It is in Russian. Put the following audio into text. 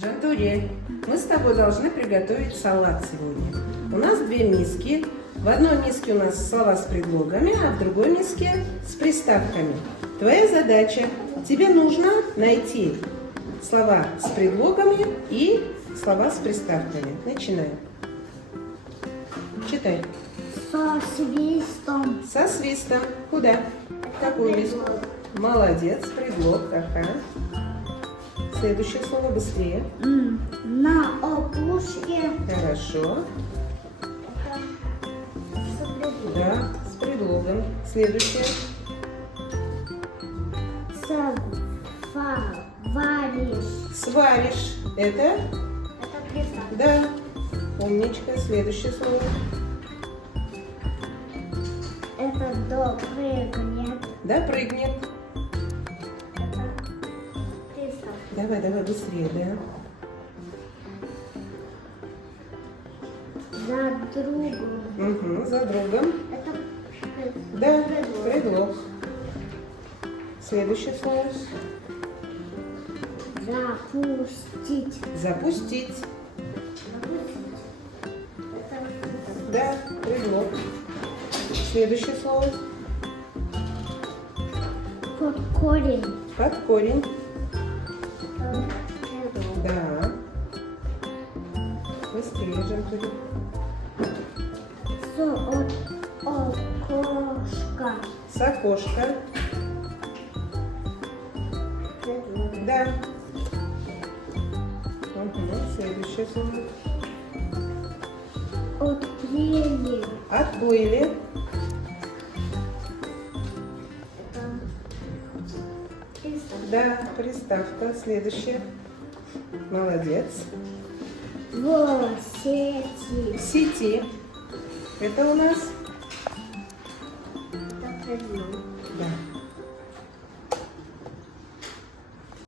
Жантуре, мы с тобой должны приготовить салат сегодня. У нас две миски. В одной миске у нас слова с предлогами, а в другой миске с приставками. Твоя задача, тебе нужно найти слова с предлогами и слова с приставками. Начинаем. Читай. Со свистом. Со свистом. Куда? В какую миску? Молодец, предлог. Ага. Следующее слово быстрее. На опушке. Хорошо. Да, с предлогом. Следующее. Сваришь. Сваришь. Это? Это приставка. Да. Умничка. Следующее слово. Это допрыгнет. Да, прыгнет. Это приставка. Давай, давай, быстрее, да. За другом. Угу, за другом. Это Да, предлог. предлог. Следующее слово. Запустить. Запустить. Это Да, предлог. Следующее слово. под корень. Под корень. Это предлог. Да. Быстрее, Жантуре. С окошка. С окошка. Предлог. Да. Угу. Следующее слово. Отплыли. Отплыли. Это приставка. Да, приставка. Следующее. Молодец. В сети. В сети. Это у нас? Это предлог. Да.